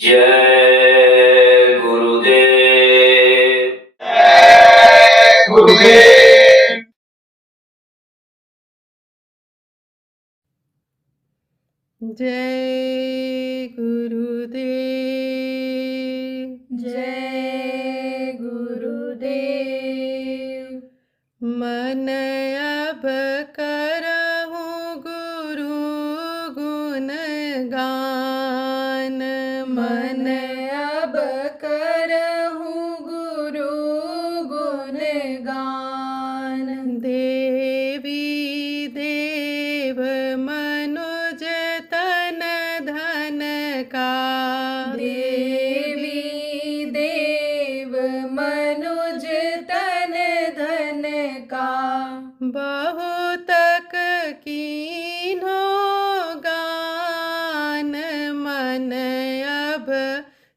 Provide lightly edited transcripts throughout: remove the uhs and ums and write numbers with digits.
जय गुरुदेव। गुरुदेव। जय गुरुदेव। जय गुरुदेव। मन अब करहूँ गुरु गुण गान। मन अब करहूँ गुरु गुण गान। देवी देव मनुज तन धन का। देवी देव मनुज तन धन का। बहुतक कीन्हो गान। मन अब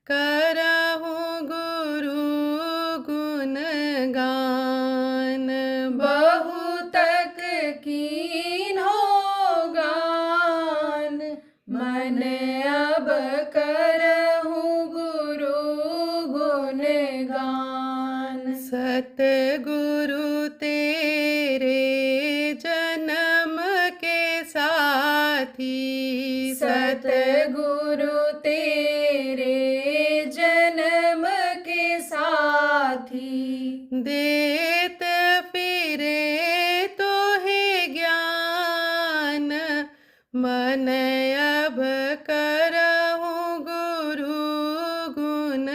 करहूँ गुरु गुण गान। बहुतक कीन्हो गान। मन अब करहूँ गुरु गुण गान। सतगुरु तेरे जन्म के साथी। सतगुरु तेरे जन्म के साथी। देत फिरे तो है ज्ञान। मन अब करहूँ गुरु गुण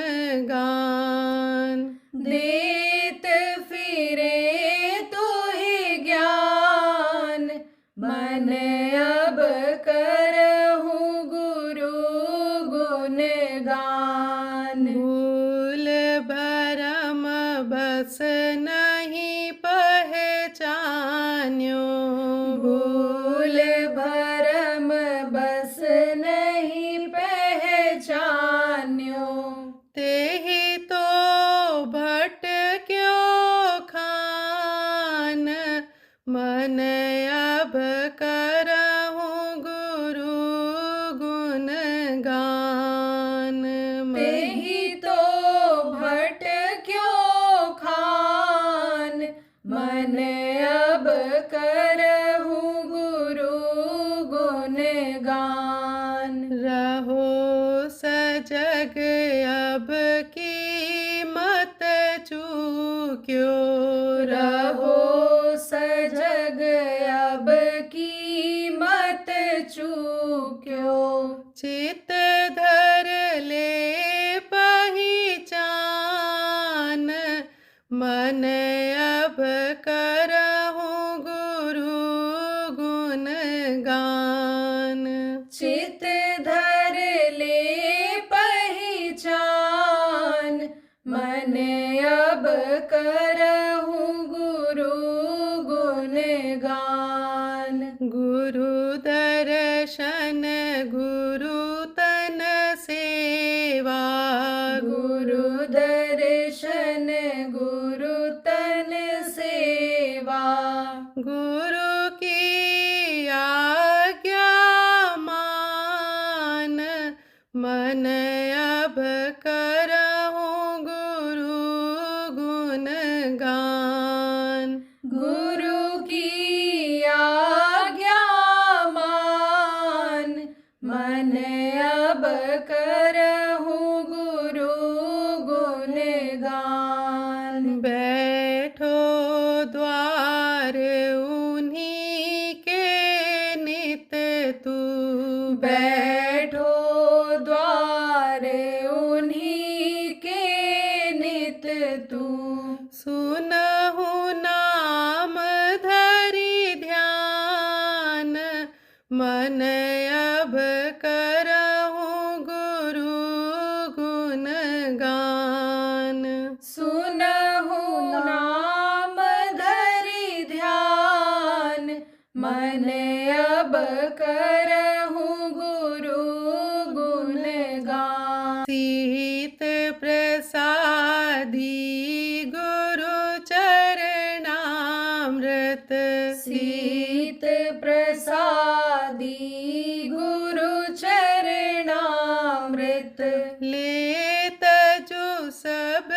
गान। देत फिरे तो है ज्ञान। मन अब करहूँ गुरु गुण गान। भूल भरम बस नहीं पहचान्यो। भूल भरम बस नहीं पहचान्यो। तेहि तो भटक्यो खान। मन अब करहूँ गुरु गुण गान। तेहि तो भटक्यो खान। मन अब करहूँ गुरु गुण गान। रहो सजग अब की मत चूक्यो। रहो सजग अब की मत चूक्यो। चित धर ले पहिचान। मन अब करहूँ गुरु गुण गान। चित धर ले पहिचान। मन अब करहूँ गुरु गुण गान। गुरु दर्शन गुरु तन सेवा। गुरु दर्शन गुरु तन सेवा। गुरु की आज्ञा मान। मन अब करहूँ गुरु गुण गान। गुरु की आज्ञा मान। मन अब करहूँ गुरु गुण गान। बैठो द्वार उन्हीं के नित तू। बैठो द्वार उन्हीं के नित तू। सुनहु नाम धरि ध्यान। मन अब करहूँ गुरु गुण गान। सुनहु नाम धरि ध्यान। मन अब करहूँ गुरु गुण गान। सीत प्रसादी गुरु चरणामृत। शीत प्रसादी गुरु चरणामृत लेत जो सब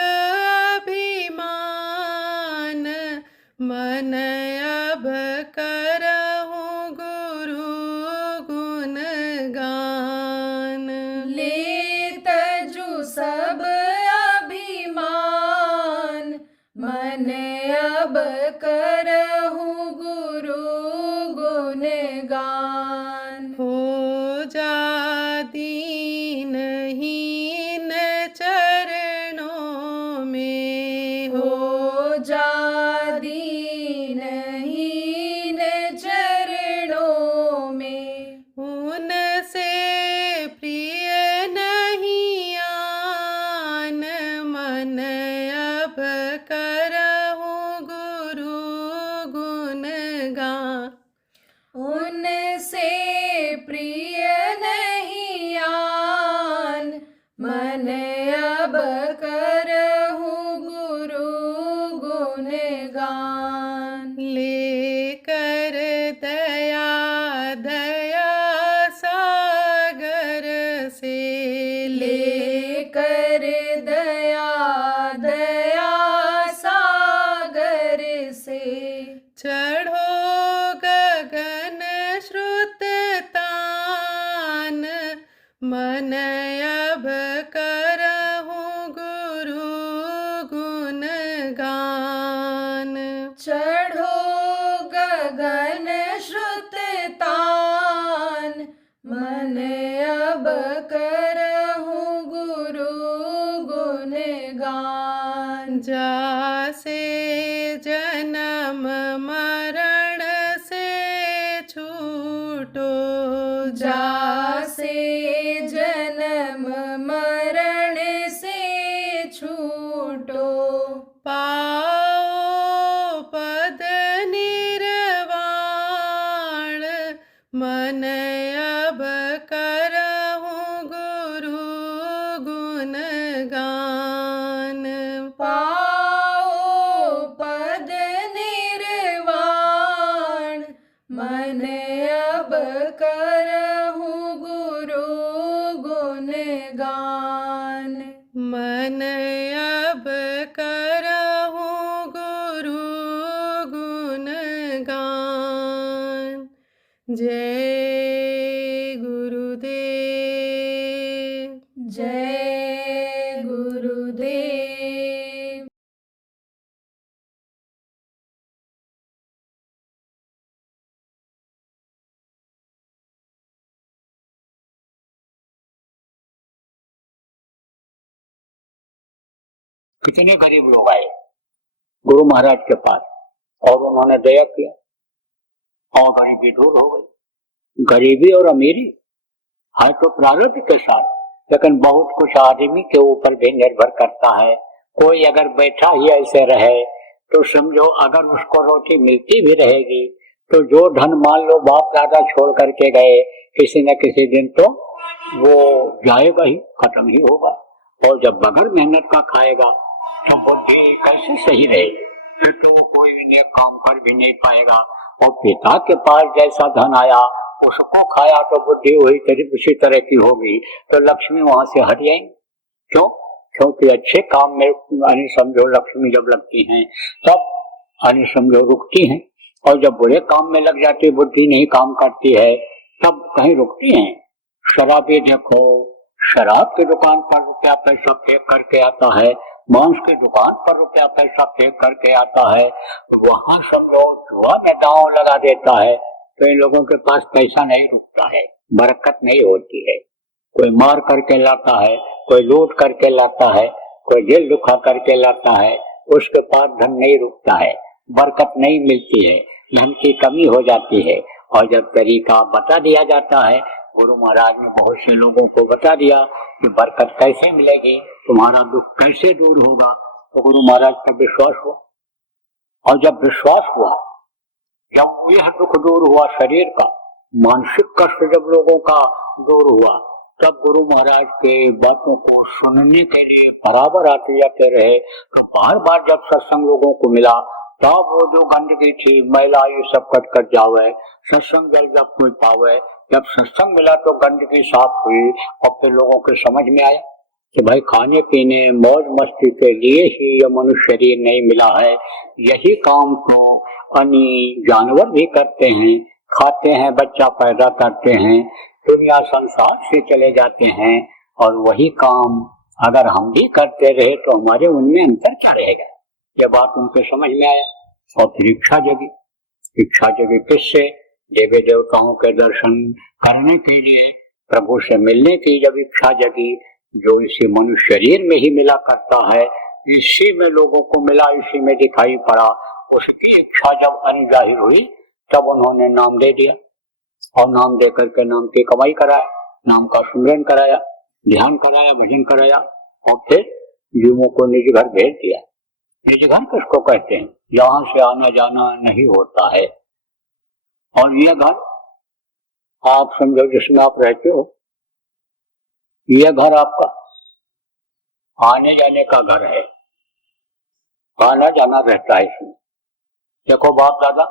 अभिमान मन अब करहूँ गुरु गुण गान। लेत जो सब अभिमान मन अब करहूँ गुरु गुण गान। हो जा दीनहीन चरणों में हो जा दीनहीन चरणों में उनसे प्रिय नहीं आन मन अब करहूँ गुरु गुण गान। उनसे प्रिय नहीं आन मन अब करहूँ गुरु गुण गान। लेकर दया दया सागर से लेकर दया दया सागर से चढ़ो गगन श्रुत तान मन अब करहूँ गुरु गुण गान। चढ़ो गगन श्रुत तान मन अब करहूँ गुरु गुण गान। जासे जन्म मरण से छूटो जासे जन्म मरण से छूटो पाओ पद निर्वाण मन अब करहूँ गुरु गुण गान। पाओ पद निर्वाण मन अब करहूँ गुरु गुण गान। मन अब करहूँ गुरु गुण गान। जय गुरुदेव। जय गुरुदेव। कितने गरीब लोग आए गुरु महाराज के पास और उन्होंने दया किया और गरीबी दूर हो गई। गरीबी और अमीरी है तो प्रारब्ध के साथ, लेकिन बहुत कुछ आदमी के ऊपर भी निर्भर करता है। कोई अगर बैठा ही ऐसे रहे तो समझो अगर उसको रोटी मिलती भी रहेगी तो जो धन मान लो बाप दादा छोड़ करके गए, किसी न किसी दिन तो वो जाएगा ही, खत्म ही होगा। और जब बगैर मेहनत का खाएगा तो बुद्धि कैसे सही रहे, फिर तो वो कोई भी नेक काम कर भी नहीं पाएगा। और पिता के पास जैसा धन आया उसको खाया तो बुद्धि वही उसी तरह की होगी, तो लक्ष्मी वहां से हट जाएंगी। क्यों? क्योंकि अच्छे काम में यानी समझो लक्ष्मी जब लगती हैं तब यानी समझो रुकती हैं, और जब बुरे काम में लग जाती बुद्धि नहीं काम करती है तब कहीं रुकती हैं। शराबी देखो, शराब की दुकान पर रुपया पैसा फेंक करके आता है, मांस की दुकान पर रुपया पैसा फेंक करके आता है, वहां सब लोग जुआ में दांव लगा देता है, तो इन लोगों के पास पैसा नहीं रुकता है, बरकत नहीं होती है। कोई मार करके लाता है, कोई लूट करके लाता है, कोई जेल दुखा करके लाता है, उसके पास धन नहीं रुकता है, बरकत नहीं मिलती है, धन की कमी हो जाती है। और जब तरीका बता दिया जाता है, गुरु महाराज ने बहुत से लोगों को बता दिया कि बरकत कैसे मिलेगी, तुम्हारा दुख कैसे दूर होगा, तो गुरु महाराज का विश्वास हुआ। और जब विश्वास हुआ, जब यह दुख दूर हुआ शरीर का, मानसिक कष्ट जब लोगों का दूर हुआ, तब गुरु महाराज के बातों को सुनने के लिए बराबर आते जाते रहे। तो बार बार जब सत्संग लोगों को मिला तब वो जो गंदगी थी, मैला, ये सब कट कर जावे, सत्संग जल जब कोई पावे, जब सत्संग मिला तो गंदगी साफ हुई और फिर लोगों के समझ में आया कि भाई खाने पीने मौज मस्ती के लिए ही यह मनुष्य शरीर नहीं मिला है। यही काम तो अन्य जानवर भी करते हैं, खाते हैं, बच्चा पैदा करते हैं, दुनिया संसार से चले जाते हैं, और वही काम अगर हम भी करते रहे तो हमारे उनमें अंतर क्या रहेगा। यह बात उनके समझ में आया और फिर इच्छा जगी। इच्छा जगी किससे? देवी देवताओं के दर्शन करने के लिए, प्रभु से मिलने की जब इच्छा जगी, जो इसी मनुष्य शरीर में ही मिला करता है, इसी में लोगों को मिला, इसी में दिखाई पड़ा, उसकी इच्छा जब अनजाहिर हुई तब उन्होंने नाम दे दिया और नाम दे करके नाम की कमाई कराया, नाम का सुमिरन कराया, ध्यान कराया, भजन कराया और फिर जीवों को निज घर भेज दिया। निज घर किसको कहते हैं? यहाँ से आना जाना नहीं होता है। और यह घर आप समझो जिसमें आप रहते हो, यह घर आपका आने जाने का घर है, आना जाना रहता है इसमें। देखो बाप दादा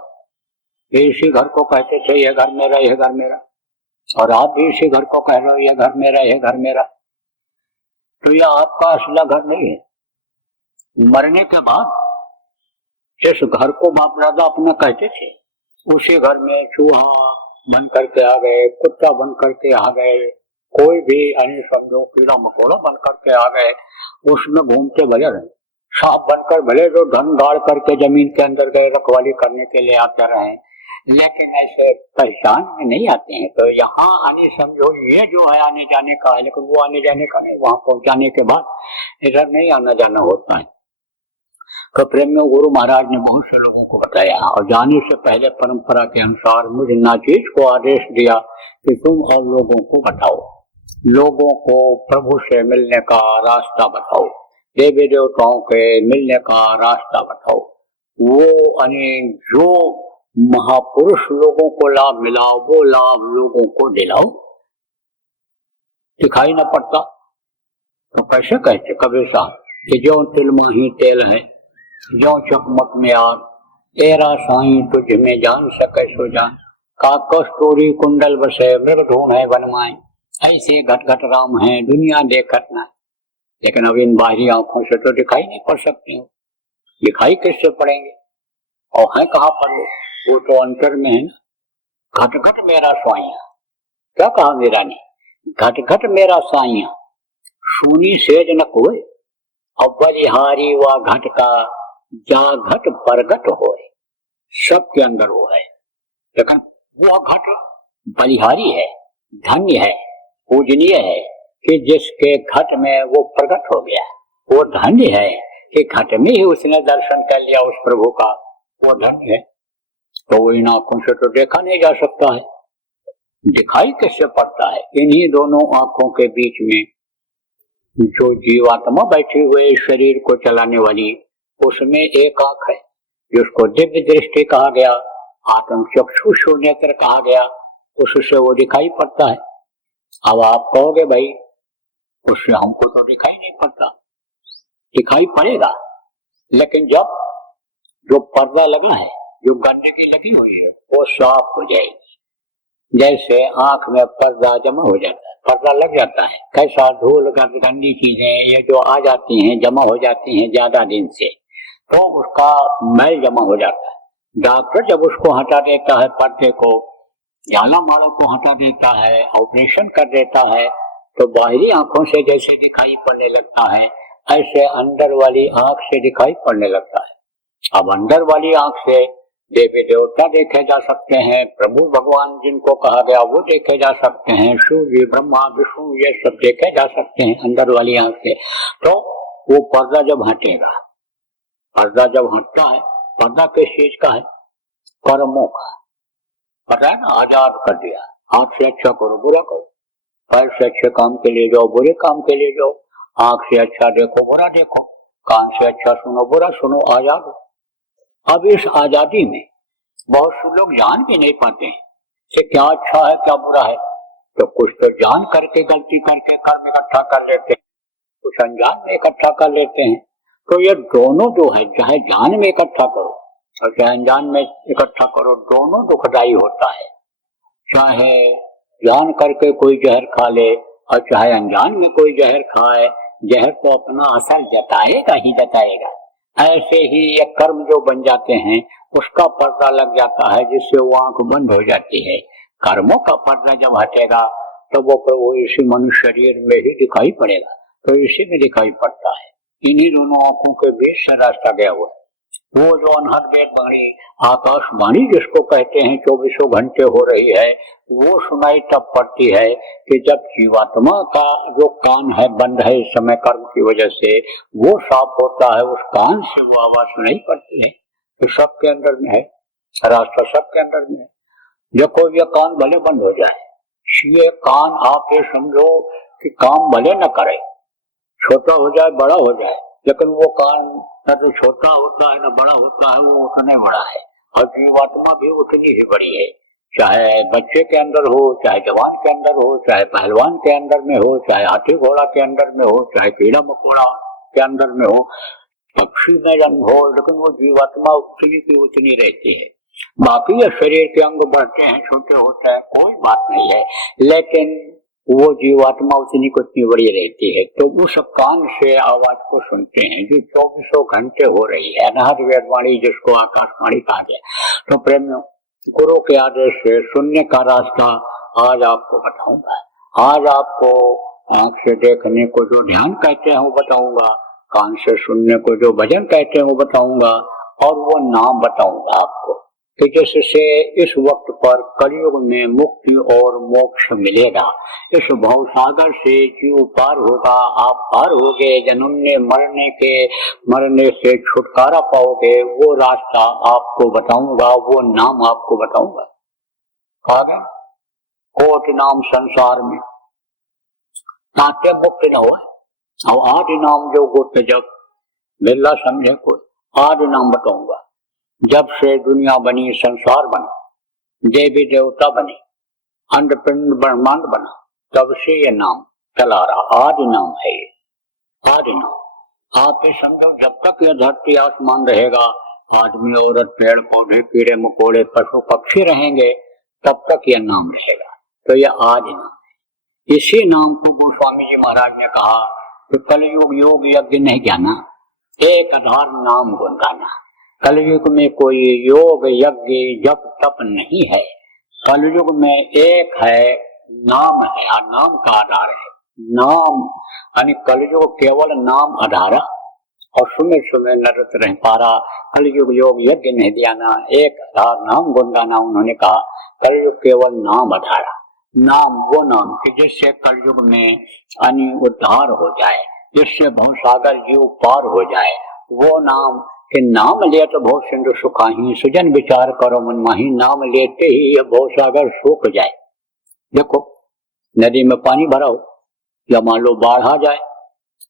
ये इसी घर को कहते थे यह घर मेरा, यह घर मेरा, और आप भी इसी घर को कह रहे हो यह घर मेरा, यह घर मेरा। तो यह आपका असला घर नहीं है। मरने के बाद जिस घर को बाप दादा अपना कहते थे, उसी घर में चूहा बन करके आ गए, कुत्ता बन करके आ गए, कोई भी अन्य समझो कीड़ा मकोड़ा बन करके आ गए, उसमें घूमते भले रहे। सांप बनकर भले जो धन गाड़ करके जमीन के अंदर गए रखवाली करने के लिए आते रहे, लेकिन ऐसे पहचान में नहीं आते हैं। तो यहाँ आने समझो ये जो है आने जाने का है, लेकिन वो आने जाने का नहीं, वहां पहुंचाने के बाद इधर नहीं आना जाना होता है। तो प्रेम में गुरु महाराज ने बहुत से लोगों को बताया और जाने से पहले परंपरा के अनुसार मुझे नाचीज को आदेश दिया कि तुम और लोगों को बताओ, लोगों को प्रभु से मिलने का रास्ता बताओ, देवी देवताओं के मिलने का रास्ता बताओ। वो अनेक जो महापुरुष लोगों को लाभ मिला वो लाभ लोगों को दिलाओ। दिखाई न पड़ता तो कैसे कहते कबीर साहब कि जो तिल माही तेल है, जो चकमक में आग, तेरा साईं तुझ में जान सके सो जान, का कस्तूरी कुंडल बसे मृग ढूंढ है बनमाए, ऐसे घट घट राम है दुनिया देखत ना। लेकिन अब इन बाहरी आंखों से तो दिखाई नहीं पड़ सकते हो, दिखाई कैसे पड़ेंगे? और है कहाँ पर वो तो अंतर में है ना। घट घट मेरा स्वाइया, क्या कहा मेरा ने, घट घट मेरा साइया, सुनी सेज न कोई, अब बलिहारी व घट का जा घट प्रगट होए। सबके अंदर वो है, लेकिन वो घट बलिहारी है, धन्य है, पूजनीय है कि जिसके घट में वो प्रकट हो गया। वो धन्य है कि घट में ही उसने दर्शन कर लिया उस प्रभु का, वो धन्य है। तो वो इन आंखों से तो देखा नहीं जा सकता है, दिखाई कैसे पड़ता है? इन्हीं दोनों आंखों के बीच में जो जीवात्मा बैठी हुई शरीर को चलाने वाली, उसमें एक आंख है जिसको दिव्य दृष्टि कहा गया, आत्म चक्षुषु नेत्र कहा गया, उससे वो दिखाई पड़ता है। अब आप कहोगे भाई उससे हमको तो दिखाई नहीं पड़ता, दिखाई पड़ेगा, लेकिन जब जो पर्दा लगा है, जो गंदगी लगी हुई है, वो साफ हो जाएगी। जैसे आंख में पर्दा जमा हो जाता है, पर्दा लग जाता है, कैसा धूल गंदी चीजें ये जो आ जाती हैं, जमा हो जाती हैं ज्यादा दिन से, तो उसका मैल जमा हो जाता है। डॉक्टर जब उसको हटा देता है, पर्दे को, जाला मालों को हटा देता है, ऑपरेशन कर देता है, तो बाहरी आंखों से जैसे दिखाई पड़ने लगता है, ऐसे अंदर वाली आंख से दिखाई पड़ने लगता है। अब अंदर वाली आंख से देवी देवता देखे जा सकते हैं, प्रभु भगवान जिनको कहा गया वो देखे जा सकते हैं, शिव जी, ब्रह्मा, विष्णु, ये सब देखे जा सकते हैं अंदर वाली आंख से। तो वो पर्दा जब हटेगा, पर्दा जब हटता है, पर्दा किस चीज का है? कर्मों का। पता है ना, आजाद कर दिया, हाथ से अच्छा करो, बुरा करो, पैर से अच्छे काम के लिए जाओ, बुरे काम के लिए जाओ, आंख से अच्छा देखो, बुरा देखो, कान से अच्छा सुनो, बुरा सुनो, आजाद हो। अब इस आजादी में बहुत से लोग जान भी नहीं पाते हैं कि क्या अच्छा है क्या बुरा है। तो कुछ तो जान करके गलती करके कर्म इकट्ठा कर लेते हैं, कुछ अनजान में इकट्ठा कर लेते हैं। तो ये दोनों जो है, चाहे जान में इकट्ठा करो और चाहे अनजान में इकट्ठा करो, दोनों दुखदायी होता है। चाहे जान करके कोई जहर खा ले और चाहे अनजान में कोई जहर खाए, जहर तो अपना असर जताएगा ही जताएगा। ऐसे ही ये कर्म जो बन जाते हैं उसका पर्दा लग जाता है, जिससे वो आंख बंद हो जाती है। कर्मों का पर्दा जब हटेगा तो वो इसी मनुष्य शरीर में ही दिखाई पड़ेगा, तो इसी में दिखाई पड़ता है। इन्हीं दोनों आंखों के बीच से रास्ता गया हुआ है। वो जो अनहद वेदवाणी आकाशवाणी जिसको कहते हैं 24 घंटे हो रही है, वो सुनाई तब पड़ती है कि जब जीवात्मा का जो कान है बंद है इस समय कर्म की वजह से, वो साफ होता है, उस कान से वो आवाज सुनाई पड़ती है। तो सबके अंदर में है रास्ता, सबके अंदर में है। देखो ये कान भले बंद हो जाए, ये कान आप ये समझो कि काम भले न करे, छोटा हो जाए बड़ा हो जाए, लेकिन वो कान न तो छोटा होता है न बड़ा होता है, वो उतना बड़ा है। और जीवात्मा भी उतनी ही बड़ी है, चाहे बच्चे के अंदर हो, चाहे जवान के अंदर हो, चाहे पहलवान के अंदर में हो, चाहे हाथी घोड़ा के अंदर में हो, चाहे कीड़ा मकोड़ा के अंदर में हो, पक्षी में जन्म हो, लेकिन वो जीवात्मा उतनी की उतनी रहती है। बाकी ये शरीर के अंग बढ़ते हैं, छोटे होते हैं, कोई बात नहीं है, लेकिन वो जीवात्मा उतनी को उतनी बड़ी रहती है। तो उस कान से आवाज को सुनते हैं जो 24 घंटे हो रही है, अनहद वेदवाणी जिसको आकाशवाणी कहा गया। तो प्रेम गुरु के आदेश से सुनने का रास्ता आज आपको बताऊंगा। आज आपको आंख से देखने को जो ध्यान कहते हैं वो बताऊंगा, कान से सुनने को जो भजन कहते हैं वो बताऊंगा, और वो नाम बताऊंगा आपको कि जिससे इस वक्त पर कलयुग में मुक्ति और मोक्ष मिलेगा। इस भवसागर से जीव पार होगा, आप पार होगे, जन्मने मरने से छुटकारा पाओगे। वो रास्ता आपको बताऊंगा, वो नाम आपको बताऊंगा। आगे कोट नाम संसार में ताते मुक्त न हो, और आदि नाम जो गुप्त जब बिल्ला समझे कोई, आदि नाम बताऊंगा। जब से दुनिया बनी, संसार बना, देवी देवता बने, अंडपिंड ब्रह्मांड बना, तब से ये नाम चला रहा, आदि नाम है ये, आदि नाम। आप ये समझो जब तक ये धरती आसमान रहेगा, आदमी औरत पेड़ पौधे कीड़े मकोड़े पशु पक्षी रहेंगे, तब तक यह नाम रहेगा। तो यह आदि नाम है। इसी नाम को गोस्वामी जी महाराज ने कहा कि कलयुग योग यज्ञ नहीं जाना, एक आधार नाम गुण गाना। कलयुग में कोई योग यज्ञ जप तप नहीं है, कलयुग में एक है नाम है, और नाम का आधार है। नाम यानी कलयुग केवल नाम आधार, और सुमे सुमे नरत रह पारा, कलयुग योग यज्ञ नहीं दियाना, एक आधार नाम गुण गाना। उन्होंने कहा कलयुग केवल नाम आधारा, नाम वो नाम कि जिससे कलयुग में यानी उद्धार हो जाए, जिससे भवसागर जीव पार हो जाए, वो नाम कि नाम ले तो बहुत सिंधु सुखाही, सुजन विचार करो मन माही। नाम लेते ही यह भवसागर सूख जाए। देखो नदी में पानी भरा हो, या मान लो बाढ़ आ जाए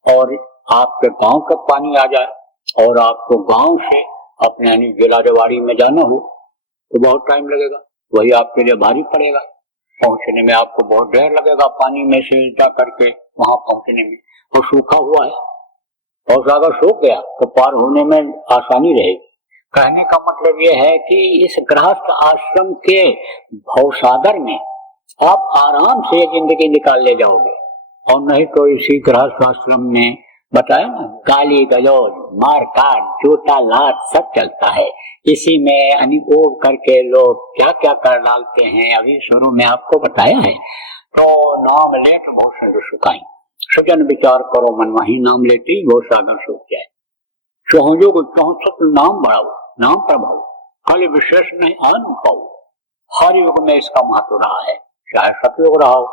और आपके गांव तक पानी आ जाए, और आपको गांव से अपने यानी जिला रेवाड़ी में जाना हो तो बहुत टाइम लगेगा, वही आपके लिए भारी पड़ेगा। पहुंचने में आपको बहुत देर लगेगा, पानी में से जा करके वहां पहुंचने में। वो सूखा हुआ है और सागर सूख गया तो पार होने में आसानी रहेगी। कहने का मतलब यह है कि इस गृहस्थ आश्रम के भवसागर में आप आराम से जिंदगी निकाल ले जाओगे, और नहीं तो इसी गृहस्थ आश्रम में बताया ना, गाली गलौज मार काट जूता लात सब चलता है। इसी में अनिकोप करके लोग क्या क्या कर डालते हैं, अभी शुरू में आपको बताया है। तो नाम ले तो बहुत सारे सुखाई, सुजन विचार करो मन वही, नाम लेते ही बहुत सागर सूख जाए। चौहजो को चौसठ नाम बढ़ाओ, नाम प्रभाव, कल विशेष नहीं अनुभव। हर युग में इसका महत्व रहा है, चाहे सतयुग रहा हो,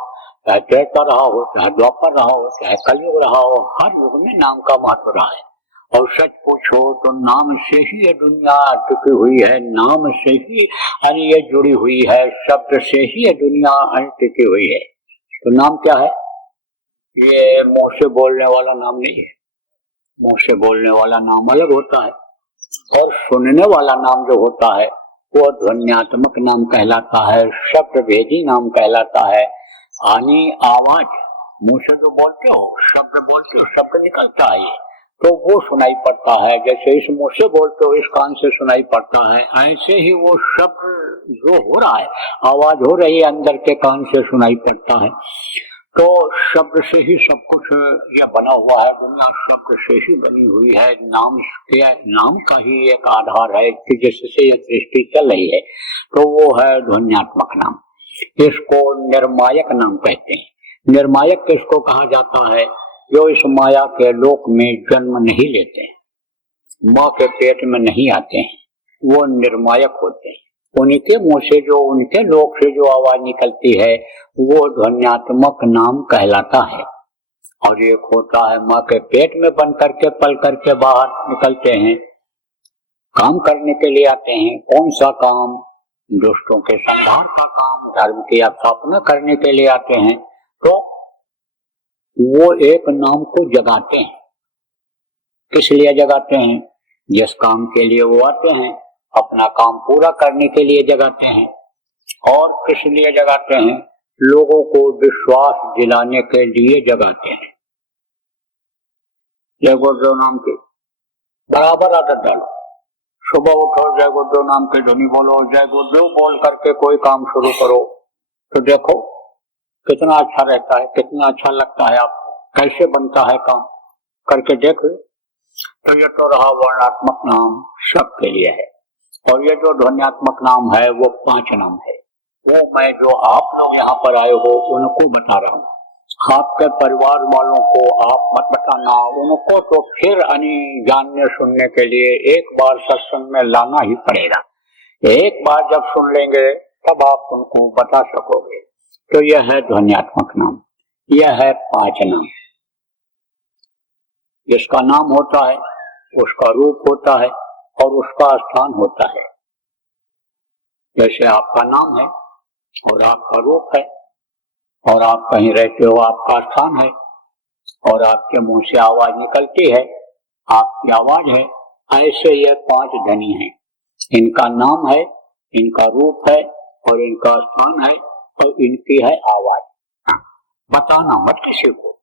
चाहे त्रेता रहा हो, चाहे द्वापर रहा हो, चाहे कलयुग रहा हो, हर युग में नाम का महत्व रहा है। और सच पूछो तो नाम से ही ये दुनिया टिकी हुई है, नाम से ही ये जुड़ी हुई है, शब्द से ही ये दुनिया टिकी हुई है। तो नाम क्या है? ये मुंह से बोलने वाला नाम नहीं है। मुंह से बोलने वाला नाम अलग होता है, और सुनने वाला नाम जो होता है वो ध्वन्यात्मक नाम कहलाता है, शब्द भेदी नाम कहलाता है। आनी आवाज, मुंह से जो बोलते हो, शब्द बोलते हो, शब्द निकलता है। तो वो सुनाई पड़ता है। जैसे इस मुंह से बोलते हो इस कान से सुनाई पड़ता है, ऐसे ही वो शब्द जो हो रहा है, आवाज हो रही है अंदर के कान से सुनाई पड़ता है। तो शब्द से ही सब कुछ ये बना हुआ है, दुनिया शब्द से ही बनी हुई है। नाम का ही एक आधार है कि जिससे ये सृष्टि चल रही है, तो वो है ध्वन्यात्मक नाम। इसको निर्मायक नाम कहते हैं। निर्मायक किसको कहा जाता है? जो इस माया के लोक में जन्म नहीं लेते हैं, माँ के पेट में नहीं आते हैं, वो निर्मायक होते हैं। उनके मुंह से जो, उनके लोक से जो आवाज निकलती है वो ध्वन्यात्मक नाम कहलाता है। और एक होता है माँ के पेट में बन करके पल करके बाहर निकलते हैं, काम करने के लिए आते हैं। कौन सा काम? दुष्टों के संहार का काम, धर्म की स्थापना करने के लिए आते हैं। तो वो एक नाम को जगाते हैं। किस लिए जगाते हैं? जिस काम के लिए वो आते हैं, अपना काम पूरा करने के लिए जगाते हैं। और किस लिए जगाते हैं? लोगों को विश्वास दिलाने के लिए जगाते हैं। जय गुरुदेव नाम की बराबर आदत डालो। सुबह उठो, जय गुरुदेव नाम की ध्वनि बोलो, जय गुरुदेव बोल करके कोई काम शुरू करो, तो देखो कितना अच्छा रहता है, कितना अच्छा लगता है। आपको कैसे बनता है काम, करके देख। तो ये तो रहा वर्णात्मक नाम सबके लिए है। और ये जो ध्वन्यात्मक नाम है वो 5 नाम है। वो मैं जो आप लोग यहाँ पर आए हो उनको बता रहा हूँ। आपके परिवार वालों को आप मत बताना, उनको तो फिर जानने सुनने के लिए एक बार सत्संग में लाना ही पड़ेगा। एक बार जब सुन लेंगे तब आप उनको बता सकोगे। तो यह है ध्वन्यात्मक नाम, यह है 5 नाम। जिसका नाम होता है उसका रूप होता है और उसका स्थान होता है। जैसे आपका नाम है और आपका रूप है, और आप कहीं रहते हो आपका स्थान है, और आपके मुंह से आवाज निकलती है, आपकी आवाज है। ऐसे ये 5 धनी हैं। इनका नाम है, इनका रूप है और इनका स्थान है और इनकी है आवाज। बताना मत किसी को।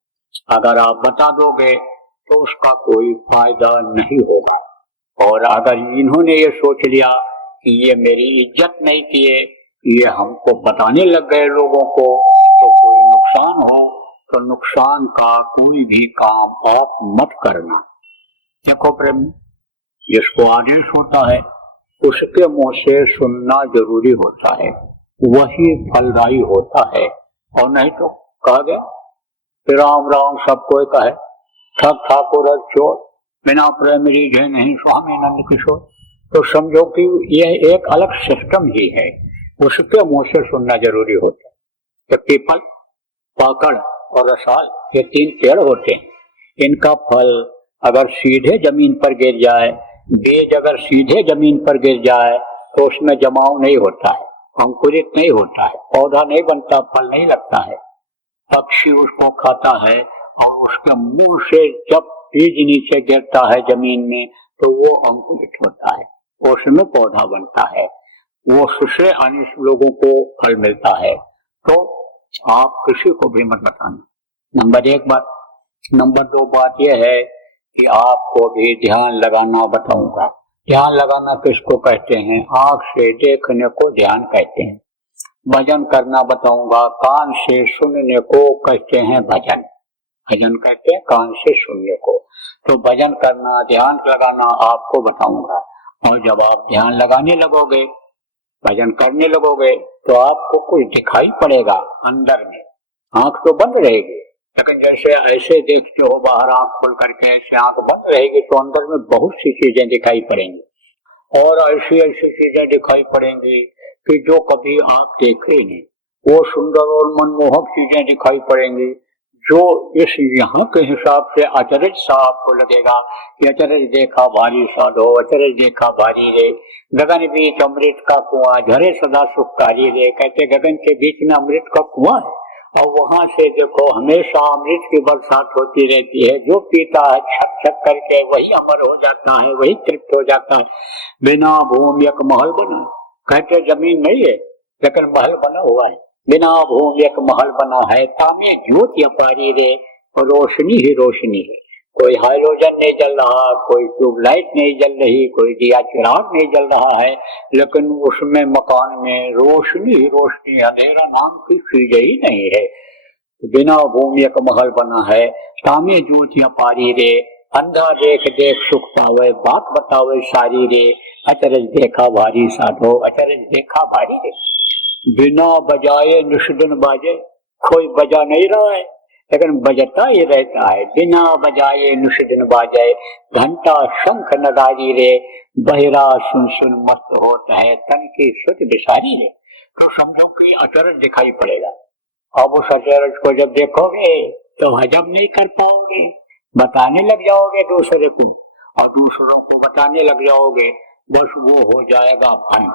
अगर आप बता दोगे तो उसका कोई फायदा नहीं होगा। और अगर इन्होंने ये सोच लिया कि ये मेरी इज्जत नहीं किए, ये हमको बताने लग गए लोगों को, तो कोई नुकसान हो तो नुकसान का कोई भी काम आप मत करना। देखो प्रेम, जिसको आदेश होता है उसके मुंह से सुनना जरूरी होता है, वही फलदायी होता है। और नहीं तो कहा गया राम राम सबको कहे, ठग ठाकुर चोर, बिना प्रेम रीझे नहीं स्वामी नंद किशोर। तो समझो कि यह एक अलग सिस्टम ही है, उसके मुंह से सुनना जरूरी होता है। तो पीपल, पाकड़ और रसाल ये 3 पेड़ होते हैं। इनका फल अगर सीधे जमीन पर गिर जाए, बीज अगर सीधे जमीन पर गिर जाए तो उसमें जमाव नहीं होता है, अंकुरित नहीं होता है, पौधा नहीं बनता, फल नहीं लगता है। पक्षी उसको खाता है और उसके मुंह से जब बीज नीचे गिरता है जमीन में तो वो अंकुरित होता है, उसमें पौधा बनता है, वो उससे अन्य लोगों को फल मिलता है। तो आप किसी को भी मत बताना, नंबर 1 बात। नंबर 2 बात यह है कि आपको भी ध्यान लगाना बताऊंगा। ध्यान लगाना किसको कहते हैं? आंख से देखने को ध्यान कहते हैं। भजन करना बताऊंगा, कान से सुनने को कहते हैं भजन। भजन कहते हैं कान से सुनने को। तो भजन करना, ध्यान लगाना आपको बताऊंगा। और जब आप ध्यान लगाने लगोगे, भजन करने लगोगे, तो आपको कुछ दिखाई पड़ेगा अंदर में। आंख तो बंद रहेगी, लेकिन जैसे ऐसे देखते हो बाहर आंख खोल करके, ऐसे आंख बंद रहेगी तो अंदर में बहुत सी चीजें दिखाई पड़ेंगी। और ऐसी ऐसी चीजें दिखाई पड़ेंगी कि जो कभी आंख देखे नहीं, वो सुंदर और मनमोहक चीजें दिखाई पड़ेंगी, जो इस यहाँ के हिसाब से अचरज सा आपको लगेगा कि अचरज देखा भारी साधो, अचरज देखा भारी रे, गगन बीच अमृत का कुआं, झरे सदा सुखकारी रे। कहते गगन के बीच में अमृत का कुआं है और वहां से देखो हमेशा अमृत की बरसात होती रहती है। जो पीता है छक छक करके वही अमर हो जाता है, वही तृप्त हो जाता है। बिना भूमि एक महल बना, कहते जमीन नहीं है लेकिन महल बना हुआ है। बिना भूमि एक महल बना है, तामे ज्योति अपारी रे, रोशनी ही रोशनी है। कोई हाइड्रोजन नहीं जल रहा, कोई ट्यूबलाइट नहीं जल रही, कोई दिया चिराग नहीं जल रहा है, लेकिन उसमें मकान में रोशनी ही रोशनी, अंधेरा नाम की चीज ही नहीं है। बिना भूमि एक महल बना है, तामे ज्योतियां पारी रे, अंधा देख देख सुख पावे, बात बतावे सारी रे, अचरज देखा भारी साधो, अचरज देखा भारी रे। बिना बजाए निषदन बाजे, कोई बजा नहीं रहा है लेकिन बजता ही रहता है। बिना बजाए निषदन बाजे, घंटा शंख नगारी रे, बहिरा सुन सुन मस्त होता है, तन की सुध बिसारी रे। तो समझो कि अचरज दिखाई पड़ेगा। अब उस अचरज को जब देखोगे तो हजम नहीं कर पाओगे, बताने लग जाओगे दूसरे को, और दूसरों को बताने लग जाओगे, बस वो हो जाएगा फन।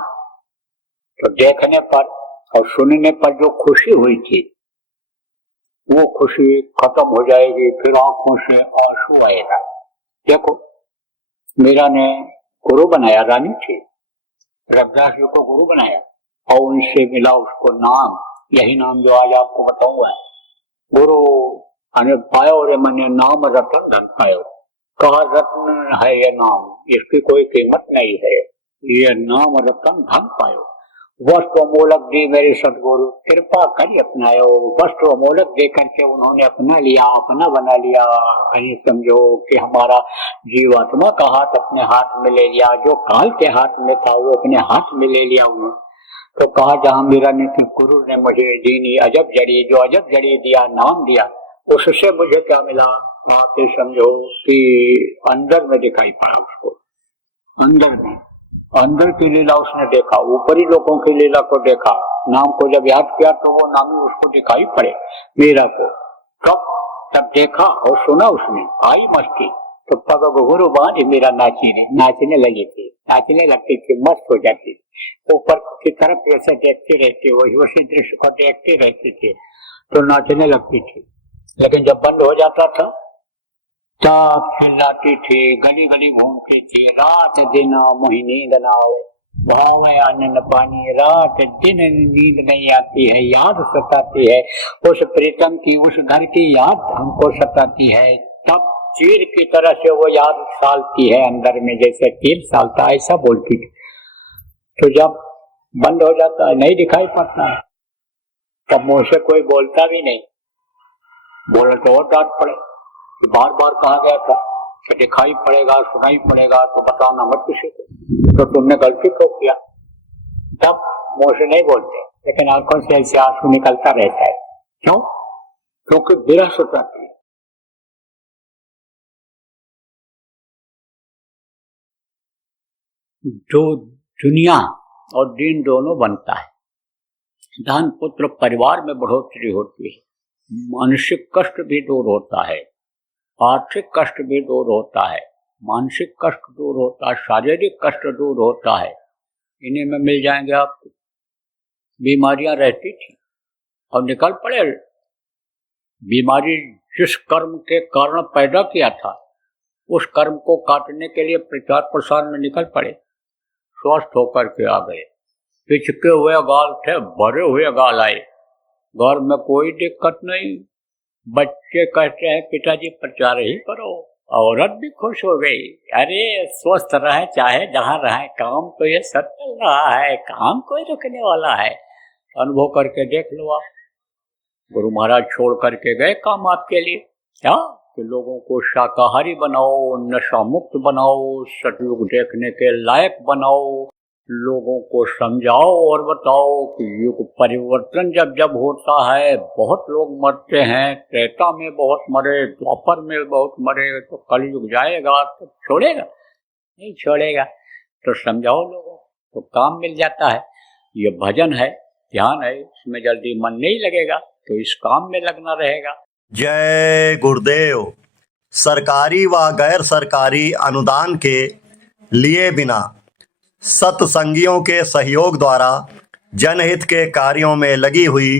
तो देखने पर और सुनने पर जो खुशी हुई थी वो खुशी खत्म हो जाएगी, फिर आंखों से आंसू आएगा। देखो, मीरा ने गुरु बनाया, रानी थी, रविदास जी को गुरु बनाया और उनसे मिला उसको नाम, यही नाम जो आज आपको बताऊंगा। गुरु अने पायो रे मैंने नाम रतन धन पायो। कहा रत्न है ये नाम, इसकी कोई कीमत नहीं है, ये नाम रतन धन पायो। वस्त्र अमोलक दी मेरे सतगुरु, कृपा कर अपनायो। वस्त्र अमोलक दे करके उन्होंने अपना लिया, अपना बना लिया। कहीं समझो कि हमारा जीवात्मा का हाथ अपने हाथ में ले लिया, जो काल के हाथ में था वो अपने हाथ में ले लिया उन्होंने। तो कहा जहां मीरा ने कि गुरु ने मुझे दीनी अजब जड़ी, जो अजब जड़ी दिया, नाम दिया, उससे मुझे क्या मिला? आप ये समझो कि अंदर में दिखाई पड़ा उसको, अंदर की लीला उसने देखा, ऊपरी लोगों की लीला को देखा। नाम को जब याद किया तो वो नाम ही उसको दिखाई पड़े मीरा को। तब देखा और सुना उसने, आई मस्ती। तो पग गुरु बांध मीरा नाचने लगी थी, नाचने लगती थी, मस्त हो जाती थी। ऊपर की तरफ ऐसे देखती रहती, वही उसी दृश्य को देखती रहती थी तो नाचने लगती थी। लेकिन जब बंद हो जाता था तब चिल्लाती थी, गली गली घूमती थी, रात दिन मुझे नींद न आवे, भावे आनंद पानी, रात दिन नींद नहीं आती है, याद सताती है उस प्रीतम की, उस घर की याद हमको सताती है। तब चीर की तरह से वो याद सालती है अंदर में, जैसे तीर सालता, ऐसा बोलती थी। तो जब बंद हो जाता है, नहीं दिखाई पड़ता है, तब मुंह से कोई बोलता भी नहीं, बोले तो और डांट पड़े। बार बार कहा गया था कि दिखाई पड़ेगा, सुनाई पड़ेगा तो बताना मत किसी को, तो तुमने गलती क्यों किया? तब मुंह से नहीं बोलते, लेकिन आंखों से ऐसे आंसू निकलता रहता है। क्यों? क्योंकि विरह सताती है। जो दुनिया और दीन दोनों बनता है, धन पुत्र परिवार में बढ़ोतरी होती है, मानसिक कष्ट भी दूर होता है, आर्थिक कष्ट भी दूर होता है, मानसिक कष्ट दूर होता है, शारीरिक कष्ट दूर होता है। इन्हीं में मिल जाएंगे आपको। बीमारियां रहती थी और निकल पड़े। बीमारी जिस कर्म के कारण पैदा किया था उस कर्म को काटने के लिए प्रचार प्रसार में निकल पड़े, स्वस्थ होकर के आ गए। पिचके हुए गाल थे, भरे हुए गाल आए, घर में कोई दिक्कत नहीं। बच्चे कहते हैं पिताजी प्रचार ही करो, औरत भी खुश हो गई, अरे स्वस्थ रहे चाहे जहाँ रहे, काम तो ये सब चल रहा है, काम कोई रुकने वाला है। अनुभव करके देख लो आप। गुरु महाराज छोड़ करके गए काम आपके लिए, क्या कि लोगों को शाकाहारी बनाओ, नशा मुक्त बनाओ, सतयुग देखने के लायक बनाओ, लोगों को समझाओ और बताओ कि युग परिवर्तन जब जब होता है, बहुत लोग मरते हैं, त्रेता में बहुत मरे, द्वापर में बहुत मरे, तो कलयुग जाएगा तो छोड़ेगा? नहीं छोड़ेगा। तो समझाओ लोगों तो काम मिल जाता है। ये भजन है, ध्यान है, इसमें जल्दी मन नहीं लगेगा तो इस काम में लगना रहेगा। जय गुरुदेव। सरकारी व गैर सरकारी अनुदान के लिए बिना सत्संगियों के सहयोग द्वारा जनहित के कार्यों में लगी हुई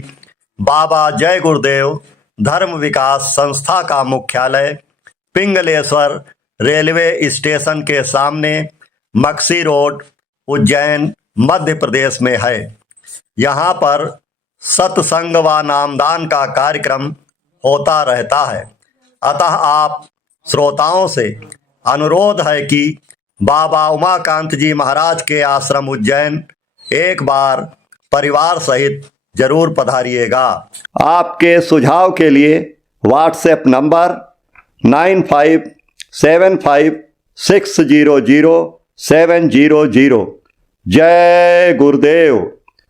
बाबा जय गुरुदेव धर्म विकास संस्था का मुख्यालय पिंगलेश्वर रेलवे स्टेशन के सामने मक्सी रोड, उज्जैन, मध्य प्रदेश में है। यहाँ पर सत्संग व नामदान का कार्यक्रम होता रहता है, अतः आप श्रोताओं से अनुरोध है कि बाबा उमाकांत जी महाराज के आश्रम उज्जैन एक बार परिवार सहित जरूर पधारिएगा। आपके सुझाव के लिए व्हाट्सएप नंबर 9575600700। जय गुरुदेव।